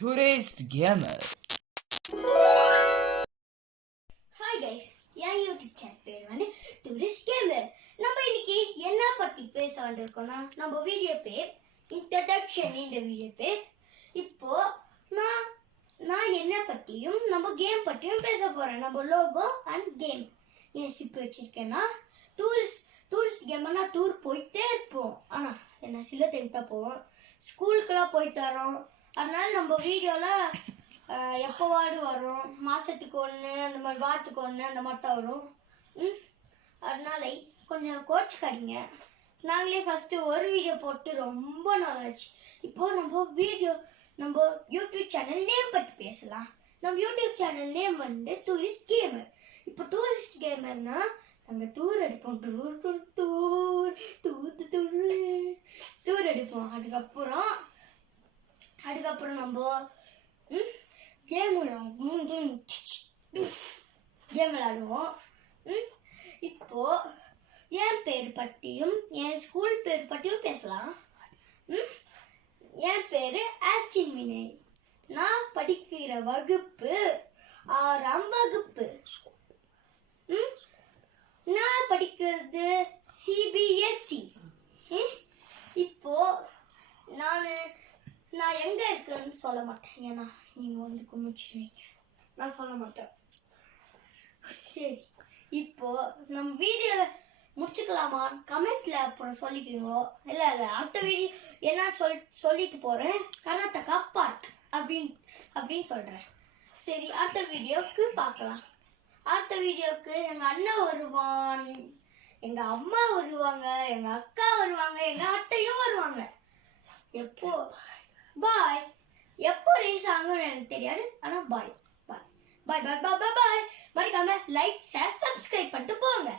Tourist Gamer. Hi guys, என் YouTube channel பேர் வந்து tourist gamer. நம்ம இன்னைக்கு என்ன பற்றி பேச வந்திருக்கோம்னா, நம்ம வீடியோ பேர் இன்ட்ரடக்ஷன். இந்த வீடியோ பேர் இப்போ நான் என்ன பற்றியும் நம்ம கேம் பற்றியும் பேச போறேன். நம்ம லோகோ அண்ட் கேம் ஏன் இப்போ வச்சிருக்கேன்னா, டூரிஸ்ட் கேம்னா டூர் போயிட்டே இருப்போம். ஆனா என்ன சில டைம் தான் போவோம், ஸ்கூலுக்குலாம் போயிட்டு வரோம். அதனால நம்ம வீடியோவில் எப்போவாடு வரும், மாதத்துக்கு ஒன்று அந்த மாதிரி, வாரத்துக்கு ஒன்று அந்த மாதிரி தான் வரும். அதனால கொஞ்சம் கோச்சுக்காதீங்க. நாங்களே ஃபஸ்ட்டு ஒரு வீடியோ போட்டு ரொம்ப நாள் ஆச்சு. இப்போது நம்ம யூடியூப் சேனல் நேம் பற்றி பேசலாம். நம்ம யூடியூப் சேனல் நேம் வந்து டூரிஸ்ட் கேமர். இப்போ டூரிஸ்ட் கேமர்னா நாங்கள் டூர் எடுப்போம். டூர் எடுப்போம். அதுக்கப்புறம் நம்ம கேம் விளையாடுவோம். இப்போ என் பேர் பற்றியும் என் ஸ்கூல் பேர் பற்றியும் பேசலாம். என் பேரு ஆஸ்டின் வினய். நான் படிக்கிற வகுப்பு 6ஆம் வகுப்பு. நான் படிக்கிறது சிபிஎஸ்சி. இப்போ நான் எங்க இருக்குன்னு சொல்ல மாட்டேன், ஏன்னா நீங்க வந்து குமிச்சிடுவீங்க. நான் சொல்ல மாட்டேன். சரி, இப்போ நம்ம வீடியோ முடிச்சுக்கலாமா? கமெண்ட்ல அப்புறம் சொல்லிக்கோங்க. இல்ல அடுத்த வீடியோ என்ன சொல்லிட்டு போறேன், கர்நாடகா பார்க் அப்படின்னு சொல்றேன். சரி, அடுத்த வீடியோக்கு பார்க்கலாம். அடுத்த வீடியோக்கு எங்க அண்ணன் வருவான், எங்க அம்மா வருவாங்க, எங்க அக்கா வருவாங்க, எங்க அத்தையும் வருவாங்க. எப்போ பாய், எப்போ ரீஸ் ஆகும்னு எனக்கு தெரியாது, ஆனா பாய் பாய் பாய் பாய் பாய் பாய் பாய். மறக்காம லைக், ஷேர், சப்ஸ்கிரைப் பண்ணிட்டு போங்க.